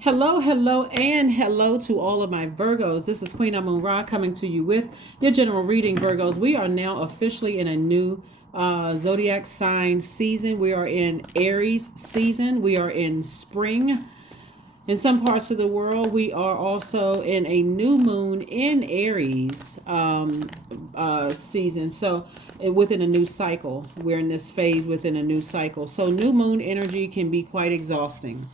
Hello, hello, and hello to all of my Virgos. This is Queen Amun Ra coming to you with your general reading, Virgos. We are now officially in a new Zodiac sign season. We are in Aries season. We are in spring. In some parts of the world, we are also in a new moon in Aries season. So, within a new cycle, we're in this phase within a new cycle. So, new moon energy can be quite exhausting.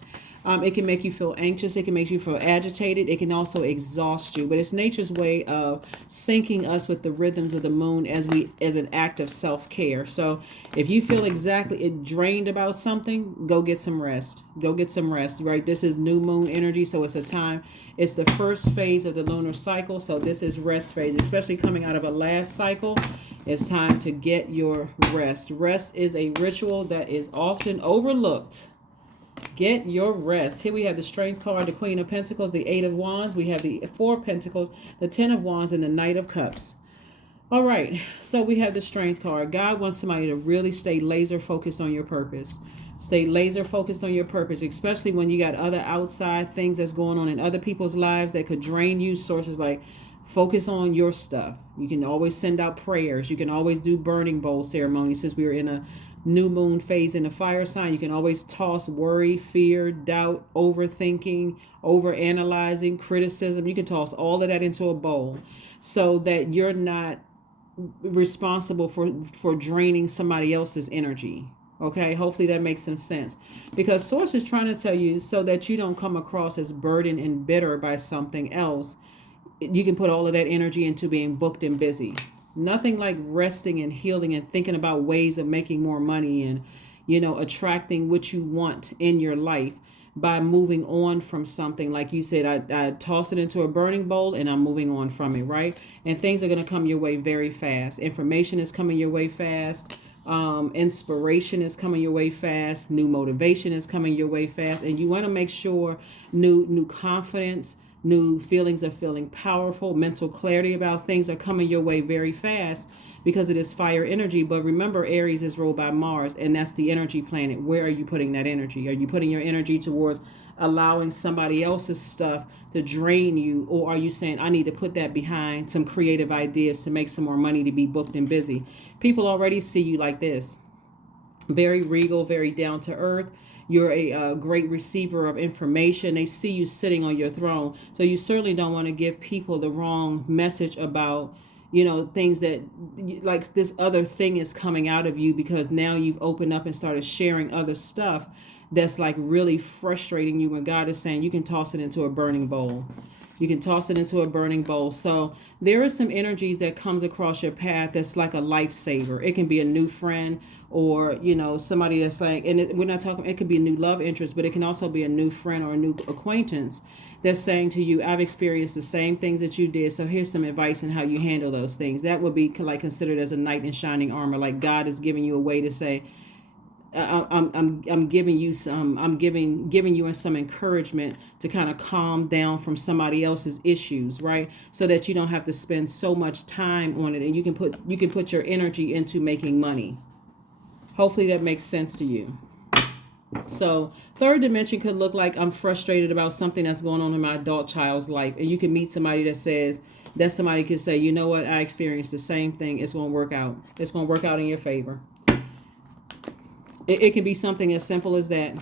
It can make you feel anxious. It can make you feel agitated. It can also exhaust you. But it's nature's way of syncing us with the rhythms of the moon as an act of self care. So if you feel exactly drained about something, go get some rest. Go get some rest. Right. This is new moon energy, so it's a time. It's the first phase of the lunar cycle. So this is rest phase, especially coming out of a last cycle. It's time to get your rest. Rest is a ritual that is often overlooked. Get your rest. Here we have the Strength card, the Queen of Pentacles, the Eight of Wands. We have the Four of Pentacles, the Ten of Wands, and the Knight of Cups. All right, so we have the Strength card. God wants somebody to really stay laser focused on your purpose. Stay laser focused on your purpose, especially when you got other outside things that's going on in other people's lives that could drain you. Sources like focus on your stuff. You can always send out prayers. You can always do burning bowl ceremonies since we are in a new moon phase in the fire sign. You can always toss worry, fear, doubt, overthinking, overanalyzing, criticism. You can toss all of that into a bowl so that you're not responsible for draining somebody else's energy. Okay, hopefully that makes some sense, because source is trying to tell you so that you don't come across as burdened and bitter by something else. You can put all of that energy into being booked and busy. Nothing like resting and healing and thinking about ways of making more money and, attracting what you want in your life by moving on from something. Like you said, I toss it into a burning bowl and I'm moving on from it, right? And things are going to come your way very fast. Information is coming your way fast. Inspiration is coming your way fast. New motivation is coming your way fast. And you want to make sure new confidence, new feelings of feeling powerful, mental clarity about things are coming your way very fast because it is fire energy. But remember, Aries is ruled by Mars, and that's the energy planet. Where are you putting that energy? Are you putting your energy towards allowing somebody else's stuff to drain you? Or are you saying, I need to put that behind some creative ideas to make some more money, to be booked and busy? People already see you like this. Very regal, very down to earth. You're a great receiver of information. They see you sitting on your throne. So you certainly don't want to give people the wrong message about, things that like this other thing is coming out of you because now you've opened up and started sharing other stuff that's like really frustrating you, when God is saying you can toss it into a burning bowl. You can toss it into a burning bowl. So there are some energies that comes across your path that's like a lifesaver. It can be a new friend, or somebody that's like, and we're not talking, it could be a new love interest, but it can also be a new friend or a new acquaintance that's saying to you, I've experienced the same things that you did, so here's some advice on how you handle those things. That would be like considered as a knight in shining armor. Like God is giving you a way to say, I'm giving you some, I'm giving you some encouragement to kind of calm down from somebody else's issues, right? So that you don't have to spend so much time on it, and you can put your energy into making money. Hopefully that makes sense to you. So third dimension could look like I'm frustrated about something that's going on in my adult child's life, and you can meet somebody that somebody could say, you know what, I experienced the same thing. It's going to work out. It's going to work out in your favor. It can be something as simple as that.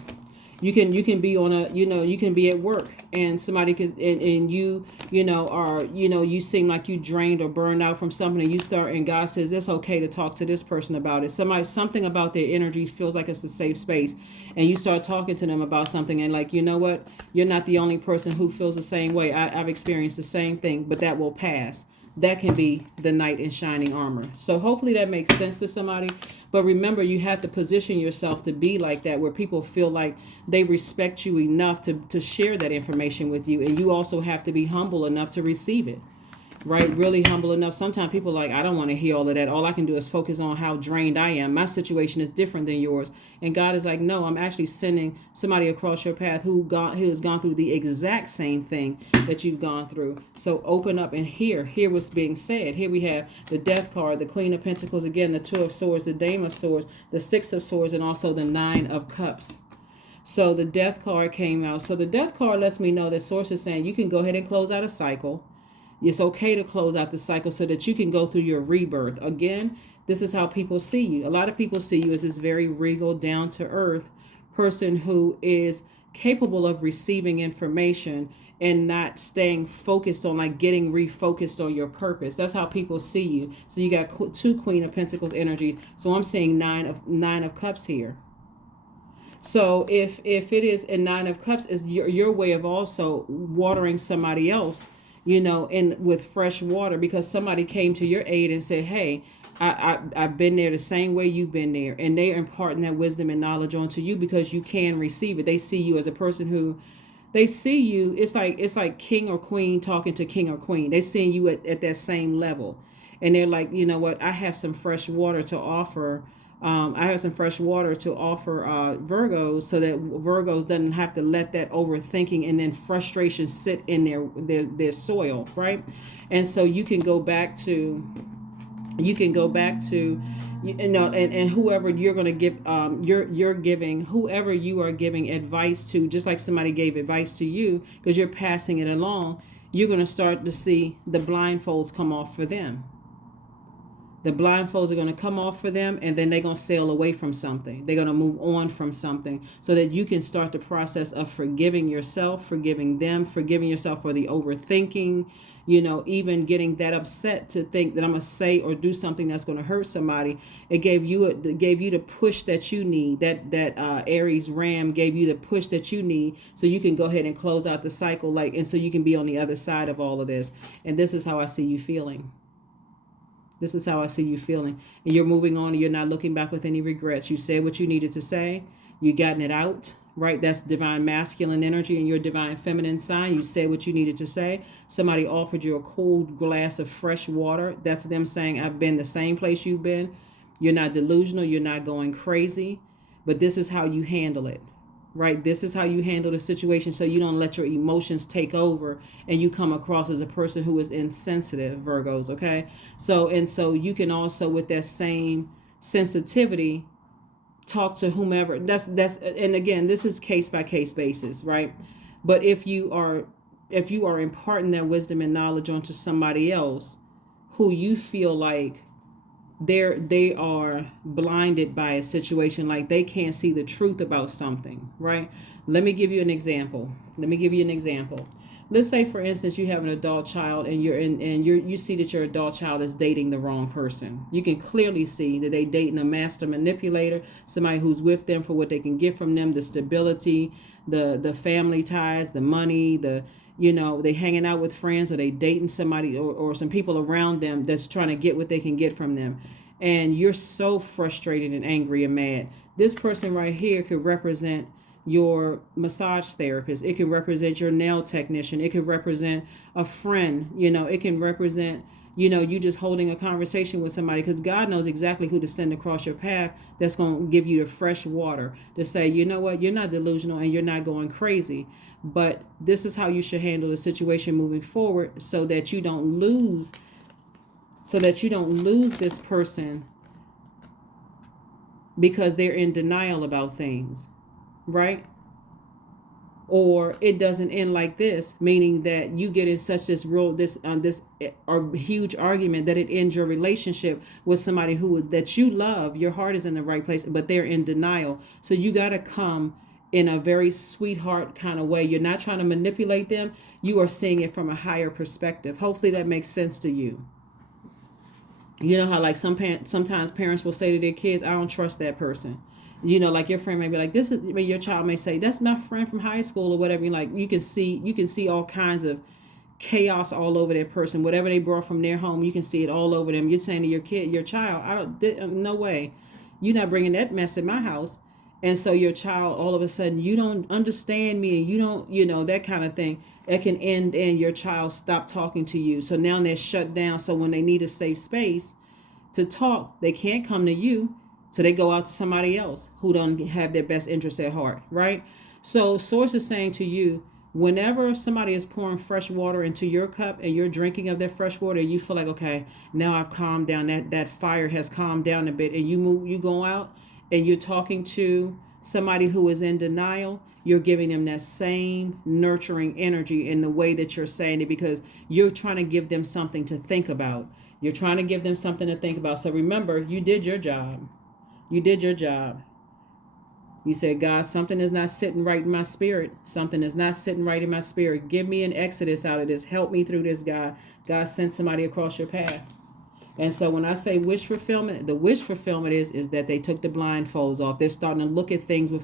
You can be on a, you can be at work and somebody could, and you are, you seem like you drained or burned out from something, and you start, and God says it's okay to talk to this person about it. Something about their energy feels like it's a safe space, and you start talking to them about something, and like, you know what, you're not the only person who feels the same way. I've experienced the same thing, but that will pass. That can be the knight in shining armor. So hopefully that makes sense to somebody. But remember, you have to position yourself to be like that, where people feel like they respect you enough to share that information with you. And you also have to be humble enough to receive it. Right? Really humble enough. Sometimes people are like, I don't want to hear all of that. All I can do is focus on how drained I am. My situation is different than yours. And God is like, no, I'm actually sending somebody across your path who has gone through the exact same thing that you've gone through. So open up and hear what's being said. Here we have the Death card, the Queen of Pentacles, again, the Two of Swords, the Dame of Swords, the Six of Swords, and also the Nine of Cups. So the death card came out. So the death card lets me know that source is saying you can go ahead and close out a cycle. It's okay to close out the cycle so that you can go through your rebirth. Again, this is how people see you. A lot of people see you as this very regal, down to earth person who is capable of receiving information and not staying focused on, like, getting refocused on your purpose. That's how people see you. So you got two Queen of Pentacles energies. So I'm seeing nine of cups here. So if it is in Nine of Cups, is your way of also watering somebody else, and with fresh water, because somebody came to your aid and said, hey, I've been there the same way you've been there. And they are imparting that wisdom and knowledge onto you because you can receive it. They see you as a person who, they see you, it's like king or queen talking to king or queen. They're seeing you at that same level. And they're like, you know what, I have some fresh water to offer. I have some fresh water to offer Virgos, so that Virgos doesn't have to let that overthinking and then frustration sit in their soil, right? And so you can go back to, and whoever you're going to give, you're giving, whoever you are giving advice to, just like somebody gave advice to you, because you're passing it along, you're going to start to see the blindfolds come off for them. The blindfolds are going to come off for them, and then they're going to sail away from something. They're going to move on from something, so that you can start the process of forgiving yourself, forgiving them, forgiving yourself for the overthinking, even getting that upset to think that I'm going to say or do something that's going to hurt somebody. It gave you the push that you need. That Aries Ram gave you the push that you need, so you can go ahead and close out the cycle, and so you can be on the other side of all of this. And this is how I see you feeling. This is how I see you feeling. And you're moving on, and you're not looking back with any regrets. You said what you needed to say. You gotten it out, right? That's divine masculine energy and your divine feminine sign. You said what you needed to say. Somebody offered you a cold glass of fresh water. That's them saying, I've been the same place you've been. You're not delusional. You're not going crazy. But this is how you handle it. Right? This is how you handle the situation, so you don't let your emotions take over and you come across as a person who is insensitive, Virgos, okay? So you can also, with that same sensitivity, talk to whomever. That's and again, this is case by case basis, right? But if you are imparting that wisdom and knowledge onto somebody else who you feel like they are blinded by a situation, like they can't see the truth about something, right? Let me give you an example. Let's say, for instance, you have an adult child, and you see that your adult child is dating the wrong person. You can clearly see that they dating a master manipulator, somebody who's with them for what they can get from them, the stability, the family ties, the money, they hanging out with friends, or they dating somebody or some people around them that's trying to get what they can get from them. And you're so frustrated and angry and mad. This person right here could represent your massage therapist. It can represent your nail technician. It could represent a friend. It can represent, you just holding a conversation with somebody, because God knows exactly who to send across your path that's going to give you the fresh water to say, you know what, you're not delusional and you're not going crazy. But this is how you should handle the situation moving forward, so that you don't lose this person because they're in denial about things, right? Or it doesn't end like this, meaning that you get in such this huge argument that it ends your relationship with somebody that you love. Your heart is in the right place, but they're in denial. So you got to come in a very sweetheart kind of way. You're not trying to manipulate them. You are seeing it from a higher perspective. Hopefully that makes sense to you. You know how, like, sometimes parents will say to their kids, I don't trust that person. Like your friend may be like, your child may say, that's my friend from high school or whatever. You can see all kinds of chaos all over that person. Whatever they brought from their home, you can see it all over them. You're saying to your child, no way. You're not bringing that mess in my house. And so your child, all of a sudden, you don't understand me, and you don't, that kind of thing. It can end and your child stop talking to you. So now they're shut down. So when they need a safe space to talk, they can't come to you. So they go out to somebody else who don't have their best interest at heart, right? So Source is saying to you, whenever somebody is pouring fresh water into your cup and you're drinking of that fresh water, you feel like, okay, now I've calmed down. That fire has calmed down a bit, and you go out and you're talking to somebody who is in denial, you're giving them that same nurturing energy in the way that you're saying it, because you're trying to give them something to think about. You're trying to give them something to think about. So remember, you did your job. You did your job. You said, God, something is not sitting right in my spirit. Something is not sitting right in my spirit. Give me an exodus out of this. Help me through this, God. God sent somebody across your path. And so when I say wish fulfillment, the wish fulfillment is that they took the blindfolds off. They're starting to look at things with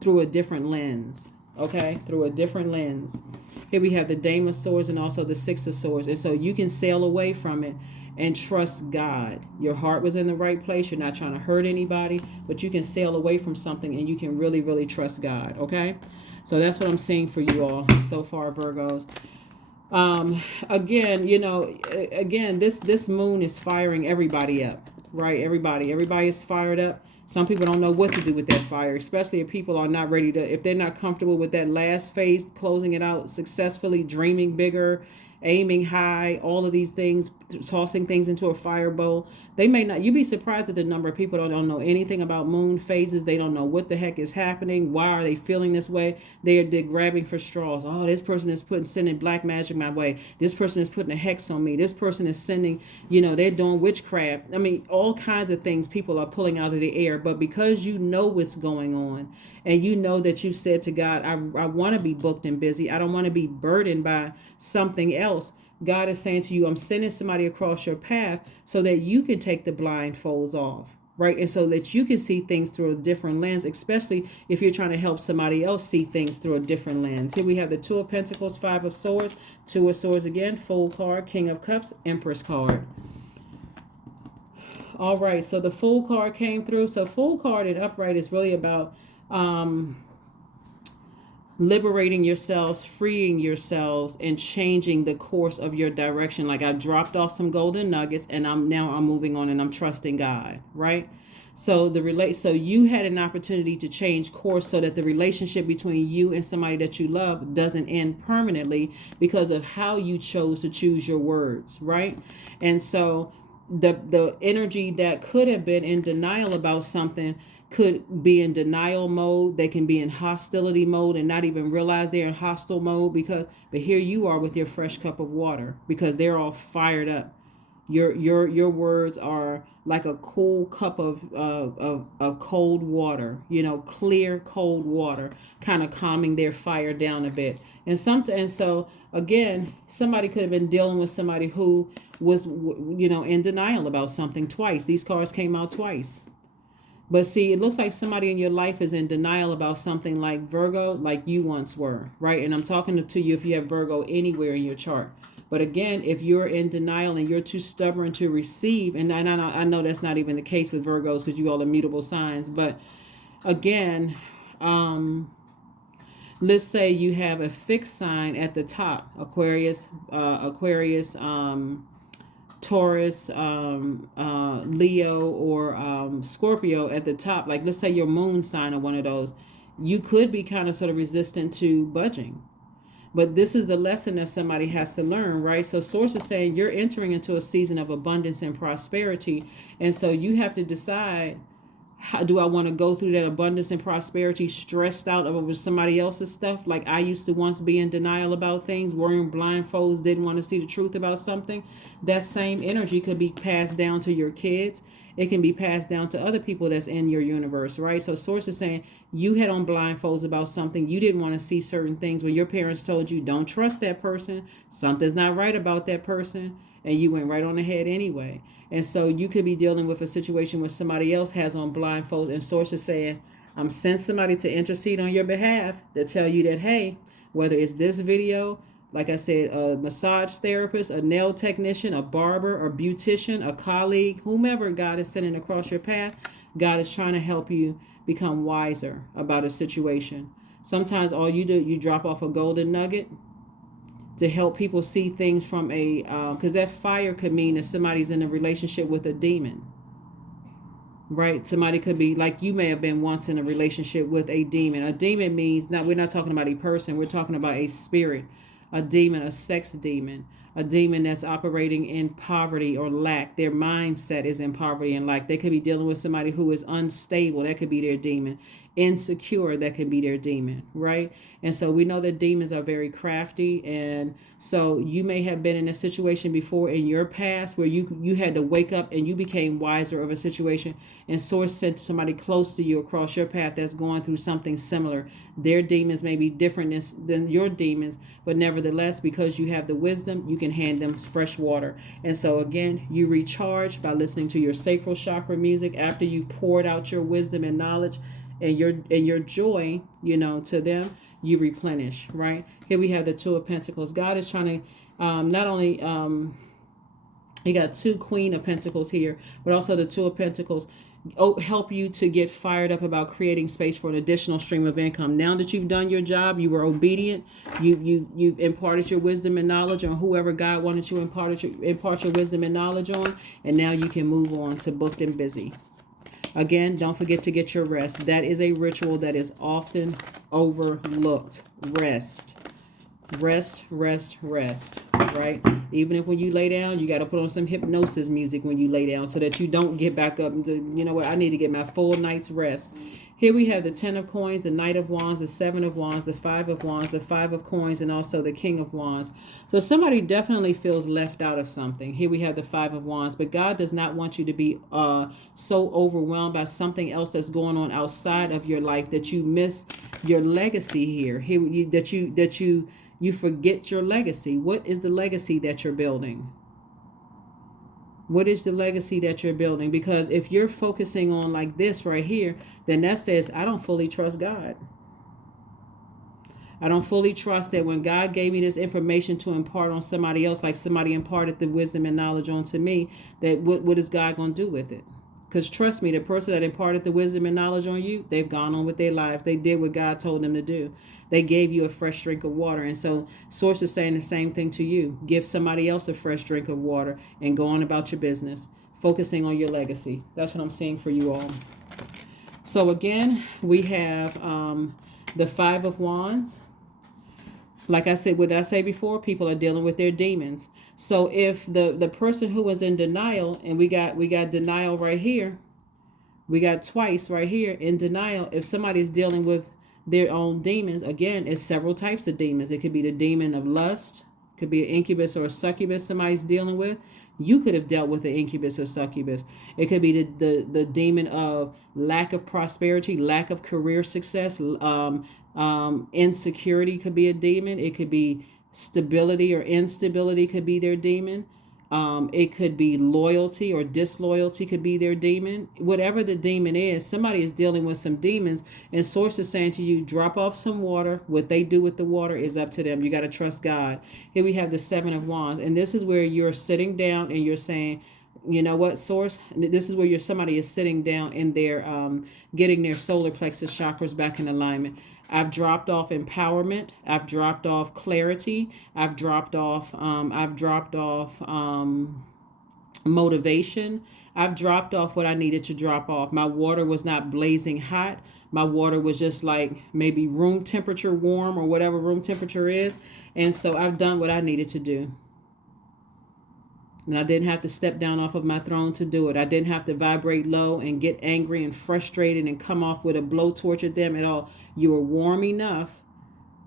through a different lens. Okay, through a different lens. Here we have the Dame of Swords and also the Six of Swords. And so you can sail away from it and trust God. Your heart was in the right place. You're not trying to hurt anybody, but you can sail away from something and you can really, really trust God. Okay, so that's what I'm seeing for you all so far, Virgos. Again, this moon is firing everybody up, right? Everybody is fired up. Some people don't know what to do with that fire, especially if people are not ready to, if they're not comfortable with that last phase, closing it out successfully, dreaming bigger, aiming high, all of these things, tossing things into a fire bowl. They may not, you'd be surprised at the number of people that don't know anything about moon phases. They don't know what the heck is happening. Why are they feeling this way? They're grabbing for straws. Oh, this person is sending black magic my way. This person is putting a hex on me. This person is sending, they're doing witchcraft. I mean, all kinds of things people are pulling out of the air. But because you know what's going on, and you know that you said to God, I want to be booked and busy. I don't want to be burdened by something else. God is saying to you, I'm sending somebody across your path so that you can take the blindfolds off, right? And so that you can see things through a different lens, especially if you're trying to help somebody else see things through a different lens. Here we have the Two of Pentacles, Five of Swords, Two of Swords again, Fool card, King of Cups, Empress card. All right, so the Fool card came through. So Fool card in upright is really about liberating yourselves, freeing yourselves, and changing the course of your direction. Like I dropped off some golden nuggets, and I'm moving on, and I'm trusting God, right? So so you had an opportunity to change course so that the relationship between you and somebody that you love doesn't end permanently because of how you chose to choose your words, right? And so the energy that could have been in denial about something could be in denial mode. They can be in hostility mode and not even realize they're in hostile mode but here you are with your fresh cup of water because they're all fired up. Your words are like a cool cup of cold water, clear cold water, kind of calming their fire down a bit. And so again, somebody could have been dealing with somebody who was in denial about something twice. These cards came out twice. But see, it looks like somebody in your life is in denial about something like Virgo, like you once were, right? And I'm talking to you if you have Virgo anywhere in your chart. But again, if you're in denial and you're too stubborn to receive, and I know that's not even the case with Virgos because you all are mutable signs. But again, let's say you have a fixed sign at the top, Aquarius, Taurus, Leo, or Scorpio at the top. Like let's say your moon sign or one of those, you could be kind of sort of resistant to budging. But this is the lesson that somebody has to learn, right? So Source is saying you're entering into a season of abundance and prosperity. And so you have to decide, how do I want to go through that abundance and prosperity stressed out over somebody else's stuff? Like I used to once be in denial about things, wearing blindfolds, didn't want to see the truth about something. That same energy could be passed down to your kids. It can be passed down to other people that's in your universe, right? So Source is saying you had on blindfolds about something. You didn't want to see certain things when your parents told you, don't trust that person. Something's not right about that person. And you went right on ahead anyway. And so you could be dealing with a situation where somebody else has on blindfolds, and Source is saying, I'm sending somebody to intercede on your behalf to tell you that, hey, whether it's this video, like I said, a massage therapist, a nail technician, a barber, a beautician, a colleague, whomever God is sending across your path, God is trying to help you become wiser about a situation. Sometimes all you do, you drop off a golden nugget to help people see things from because that fire could mean that somebody's in a relationship with a demon, right? Somebody could be like, you may have been once in a relationship with a demon. A demon means, we're not talking about a person, we're talking about a spirit, a demon, a sex demon, a demon that's operating in poverty or lack. Their mindset is in poverty and lack. They could be dealing with somebody who is unstable. That could be their demon. insecure, that can be their demon, right? And so we know that demons are very crafty, and so you may have been in a situation before in your past where you had to wake up and you became wiser of a situation, and source sent somebody close to you across your path that's going through something similar. Their demons may be different than your demons, but nevertheless, because you have the wisdom, you can hand them fresh water. And so again, you recharge by listening to your sacral chakra music after you've poured out your wisdom and knowledge and your joy, to them. You replenish, right? Here we have the Two of Pentacles. God is trying to not only you got two Queen of Pentacles here, but also the Two of Pentacles help you to get fired up about creating space for an additional stream of income. Now that you've done your job, you were obedient, you've imparted your wisdom and knowledge on whoever God wanted you to impart your wisdom and knowledge on, and now you can move on to booked and busy. Again, don't forget to get your rest. That is a ritual that is often overlooked. Rest. Rest, rest, rest, right? Even if when you lay down, you got to put on some hypnosis music when you lay down so that you don't get back up and you know what, I need to get my full night's rest. Here we have the 10 of Coins, the Knight of Wands, the 7 of Wands, the 5 of Wands, the 5 of Coins, and also the King of Wands. So somebody definitely feels left out of something. Here we have the 5 of Wands, but God does not want you to be so overwhelmed by something else that's going on outside of your life that you miss your legacy here. You forget your legacy. What is the legacy that you're building? What is the legacy that you're building? Because if you're focusing on like this right here, then that says, I don't fully trust God. I don't fully trust that when God gave me this information to impart on somebody else, like somebody imparted the wisdom and knowledge onto me, that what is God going to do with it? Because trust me, the person that imparted the wisdom and knowledge on you, they've gone on with their lives. They did what God told them to do. They gave you a fresh drink of water. And so Source is saying the same thing to you. Give somebody else a fresh drink of water and go on about your business, focusing on your legacy. That's what I'm seeing for you all. So again, we have the 5 of Wands. Like I said, what I say before, people are dealing with their demons. So if the person who was in denial, and we got denial right here, we got twice right here in denial. If somebody's dealing with their own demons, again, it's several types of demons. It could be the demon of lust, could be an incubus or a succubus somebody's dealing with. You could have dealt with an incubus or succubus. It could be the demon of lack of prosperity, lack of career success, insecurity could be a demon. It could be stability or instability could be their demon. It could be loyalty or disloyalty could be their demon. Whatever the demon is, somebody is dealing with some demons, and Source is saying to you, drop off some water. What they do with the water is up to them. You got to trust God. Here we have the 7 of Wands, and this is where you're sitting down and you're saying, you know what, Source, this is where somebody is sitting down and they're getting their solar plexus chakras back in alignment. I've dropped off empowerment. I've dropped off clarity. I've dropped off motivation. I've dropped off what I needed to drop off. My water was not blazing hot. My water was just like maybe room temperature warm or whatever room temperature is. And so I've done what I needed to do. And I didn't have to step down off of my throne to do it. I didn't have to vibrate low and get angry and frustrated and come off with a blowtorch at them at all. You were warm enough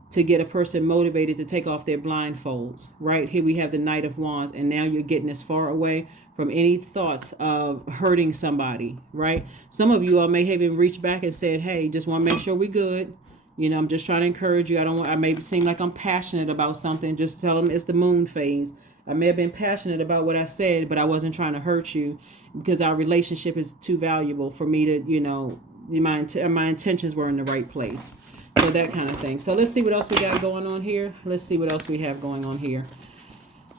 to get a person motivated to take off their blindfolds. Right here we have the Knight of Wands, and now you're getting as far away from any thoughts of hurting somebody. Right? Some of you all may have even reached back and said, "Hey, just want to make sure we're good. You know, I'm just trying to encourage you. I may seem like I'm passionate about something. Just tell them it's the moon phase. I may have been passionate about what I said, but I wasn't trying to hurt you because our relationship is too valuable for me to, my intentions were in the right place." So that kind of thing. So let's see what else we got going on here. Let's see what else we have going on here.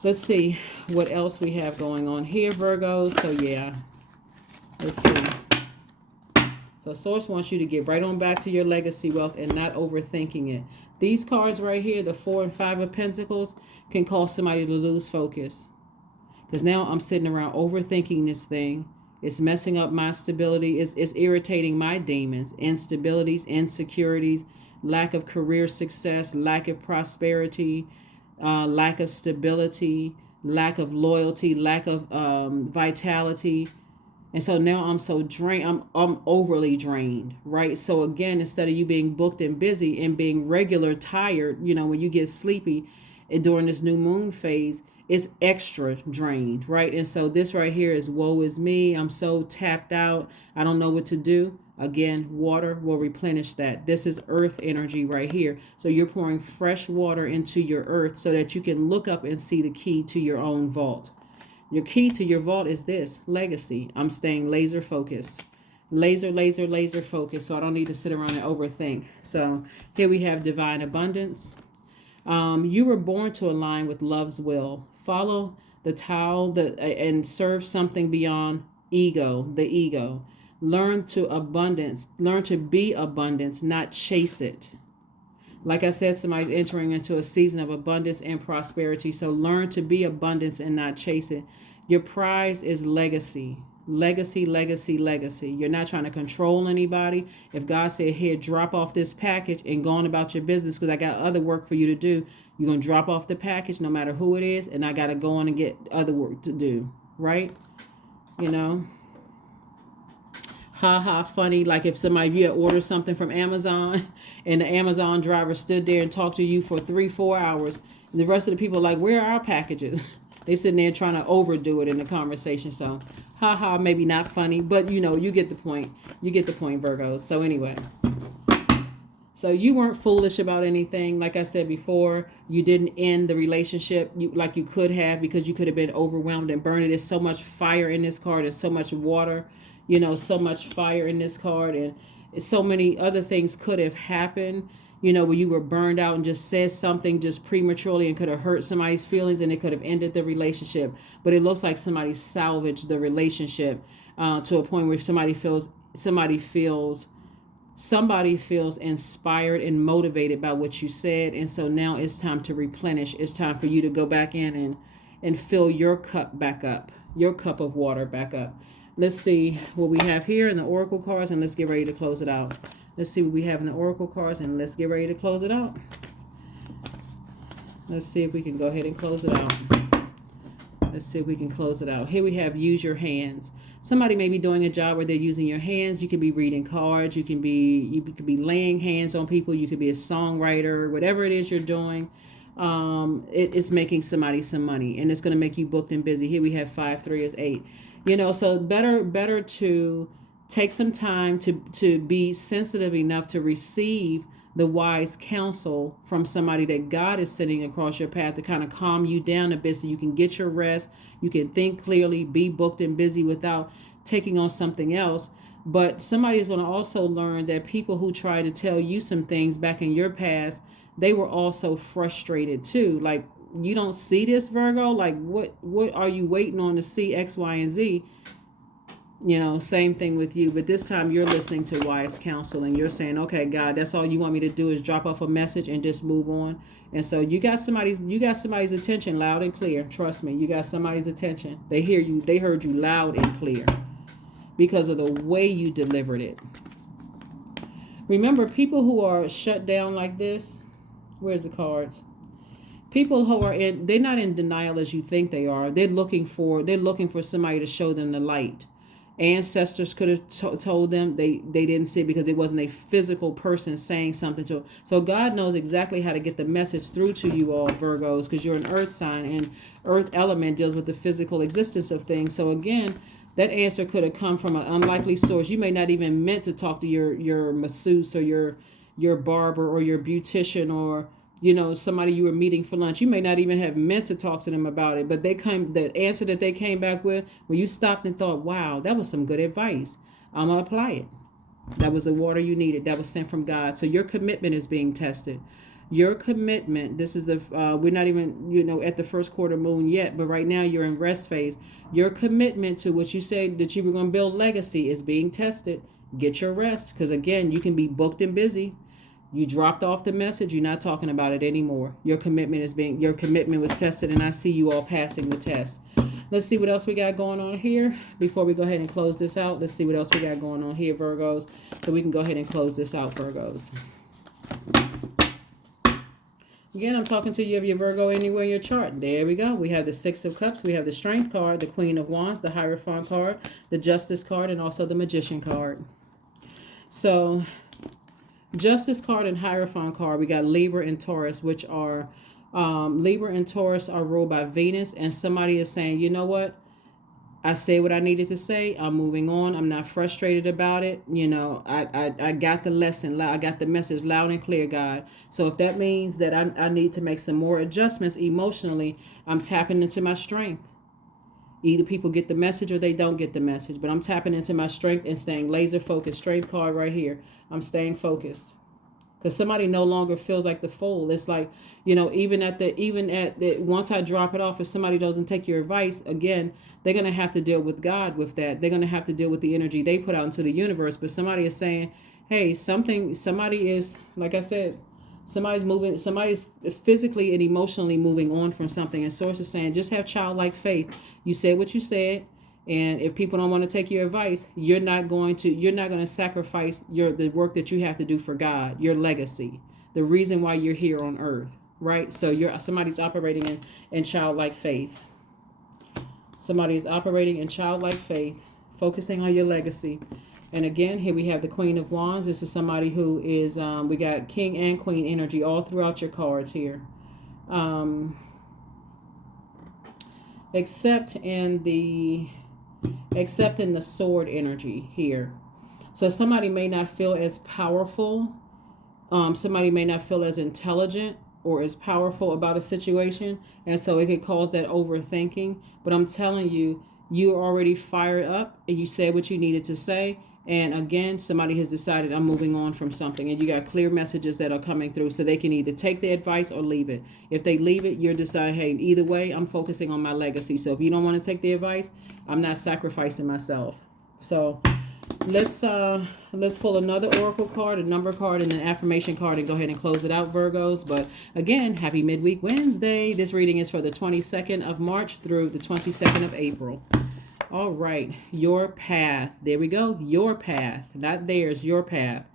Let's see what else we have going on here, Virgos. So yeah, let's see. So Source wants you to get right on back to your legacy wealth and not overthinking it. These cards right here, the 4 and 5 of Pentacles, can cause somebody to lose focus. Because now I'm sitting around overthinking this thing. It's messing up my stability. It's irritating my demons, instabilities, insecurities, lack of career success, lack of prosperity, lack of stability, lack of loyalty, lack of vitality. And so now I'm so drained. I'm overly drained, right? So again, instead of you being booked and busy and being regular tired, when you get sleepy during this new moon phase, it's extra drained, right? And so this right here is woe is me. I'm so tapped out. I don't know what to do. Again, water will replenish that. This is earth energy right here. So you're pouring fresh water into your earth so that you can look up and see the key to your own vault. Your key to your vault is this: legacy. I'm staying laser focused. Laser focused. So I don't need to sit around and overthink. So here we have divine abundance. You were born to align with love's will. Follow the Tao and serve something beyond the ego. Learn to be abundance, not chase it. Like I said, somebody's entering into a season of abundance and prosperity. So learn to be abundance and not chase it. Your prize is legacy. Legacy. You're not trying to control anybody. If God said, here, drop off this package and go on about your business because I got other work for you to do, you're going to drop off the package no matter who it is, and I got to go on and get other work to do, right? Funny. Like if you had ordered something from Amazon and the Amazon driver stood there and talked to you for 3-4 hours, and the rest of the people are like, where are our packages? They sitting there trying to overdo it in the conversation. So, maybe not funny, but you get the point. You get the point, Virgos. So anyway, so you weren't foolish about anything. Like I said before, you didn't end the relationship like you could have, because you could have been overwhelmed and burned. There's so much fire in this card. There's so much water, so much fire in this card, and so many other things could have happened. Where you were burned out and just said something just prematurely and could have hurt somebody's feelings, and it could have ended the relationship. But it looks like somebody salvaged the relationship to a point where somebody feels inspired and motivated by what you said. And so now it's time to replenish. It's time for you to go back in and fill your cup back up, your cup of water back up. Let's see what we have here in the Oracle cards, and let's get ready to close it out. Let's see what we have in the Oracle cards, and let's get ready to close it out. Let's see if we can go ahead and close it out. Let's see if we can close it out. Here we have use your hands. Somebody may be doing a job where they're using your hands. You can be reading cards. You can be laying hands on people. You could be a songwriter. Whatever it is you're doing, it is making somebody some money, and it's going to make you booked and busy. Here we have 5, 3 is 8. So better to take some time to be sensitive enough to receive the wise counsel from somebody that God is sending across your path to kind of calm you down a bit so you can get your rest, you can think clearly, be booked and busy without taking on something else. But somebody is going to also learn that people who try to tell you some things back in your past, they were also frustrated too. Like, you don't see this, Virgo? Like, what are you waiting on to see X, Y, and Z? Same thing with you, but this time you're listening to wise counsel and you're saying, okay, God, that's all you want me to do is drop off a message and just move on. And so you got somebody's attention loud and clear. Trust me, you got somebody's attention. They hear you. They heard you loud and clear because of the way you delivered it. Remember, people who are shut down like this, where's the cards? People who are they're not in denial as you think they are. They're looking for somebody to show them the light. Ancestors could have told them they didn't see it because it wasn't a physical person saying something to them. So God knows exactly how to get the message through to you all, Virgos, because you're an earth sign, and earth element deals with the physical existence of things. So again, that answer could have come from an unlikely source. You may not even meant to talk to your masseuse or your barber or your beautician or somebody you were meeting for lunch. You may not even have meant to talk to them about it, but the answer that they came back with, when you stopped and thought, wow, that was some good advice, I'm going to apply it. That was the water you needed. That was sent from God. So your commitment is being tested. Your commitment, this is we're not even, at the first quarter moon yet, but right now you're in rest phase. Your commitment to what you said that you were going to build legacy is being tested. Get your rest, because again, you can be booked and busy. You dropped off the message. You're not talking about it anymore. Your commitment was tested, and I see you all passing the test. Let's see what else we got going on here before we go ahead and close this out. Let's see what else we got going on here, Virgos, so we can go ahead and close this out, Virgos. Again, I'm talking to you of your Virgo anywhere in your chart. There we go. We have the Six of Cups. We have the Strength card, the Queen of Wands, the Hierophant card, the Justice card, and also the Magician card. So, Justice card and Hierophant card, we got Libra and Taurus, which are, Libra and Taurus are ruled by Venus. And somebody is saying, you know what? I say what I needed to say. I'm moving on. I'm not frustrated about it. You know, I got the lesson. I got the message loud and clear, God. So if that means that I need to make some more adjustments emotionally, I'm tapping into my strength. Either people get the message or they don't get the message. But I'm tapping into my strength and staying laser focused. Strength card right here. I'm staying focused. Because somebody no longer feels like the fool. It's like, you know, even at the once I drop it off, if somebody doesn't take your advice, again, they're going to have to deal with God with that. They're going to have to deal with the energy they put out into the universe. But somebody is saying, hey, somebody is, like I said, somebody's physically and emotionally moving on from something. And Source is saying, just have childlike faith. You said what you said. And if people don't want to take your advice, you're not going to sacrifice the work that you have to do for God, your legacy, the reason why you're here on earth, right? So somebody's operating in childlike faith. Somebody is operating in childlike faith, focusing on your legacy. And again, here we have the Queen of Wands. This is somebody who is, we got King and Queen energy all throughout your cards here. Except in the sword energy here. So somebody may not feel as powerful. Somebody may not feel as intelligent or as powerful about a situation. And so it could cause that overthinking. But I'm telling you, you're already fired up and you said what you needed to say. And again, somebody has decided I'm moving on from something. And you got clear messages that are coming through. So they can either take the advice or leave it. If they leave it, you're deciding, hey, either way, I'm focusing on my legacy. So if you don't want to take the advice, I'm not sacrificing myself. So let's pull another oracle card, a number card, and an affirmation card and go ahead and close it out, Virgos. But again, happy midweek Wednesday. This reading is for the 22nd of March through the 22nd of April. All right, your path. There we go. Your path, not theirs, your path.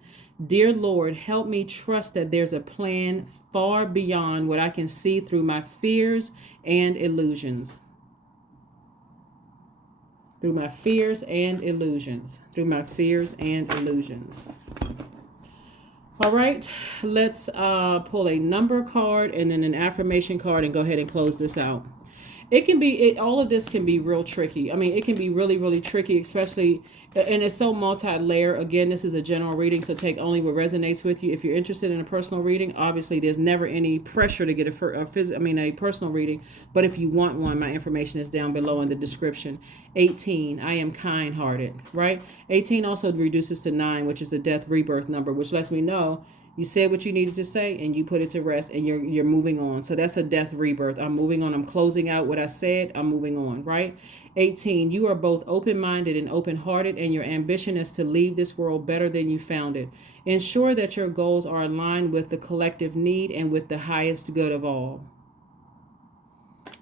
Dear Lord, help me trust that there's a plan far beyond what I can see through my fears and illusions. Through my fears and illusions. Through my fears and illusions. All right, let's pull a number card and then an affirmation card and go ahead and close this out. It can be, all of this can be real tricky. I mean, it can be really, really tricky, especially, and it's so multi-layer. Again, this is a general reading, so take only what resonates with you. If you're interested in a personal reading, obviously there's never any pressure to get a personal reading. But if you want one, my information is down below in the description. 18, I am kind-hearted, right? 18 also reduces to 9, which is a death rebirth number, which lets me know you said what you needed to say and you put it to rest and you're moving on. So that's a death rebirth. I'm moving on. I'm closing out what I said. I'm moving on, right? 18, you are both open-minded and open-hearted, and your ambition is to leave this world better than you found it. Ensure that your goals are aligned with the collective need and with the highest good of all.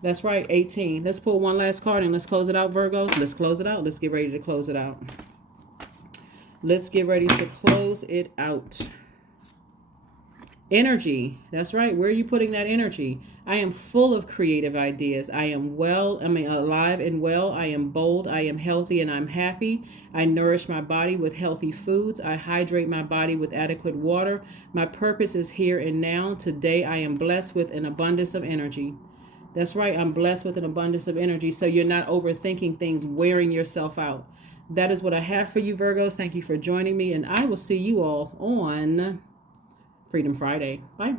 That's right, 18. Let's pull one last card and let's close it out, Virgos. Let's close it out. Let's get ready to close it out. Let's get ready to close it out. Energy. That's right. Where are you putting that energy? I am full of creative ideas. I am alive and well. I am bold. I am healthy and I'm happy. I nourish my body with healthy foods. I hydrate my body with adequate water. My purpose is here and now. Today I am blessed with an abundance of energy. That's right. I'm blessed with an abundance of energy. So you're not overthinking things, wearing yourself out. That is what I have for you, Virgos. Thank you for joining me, and I will see you all on Freedom Friday. Bye.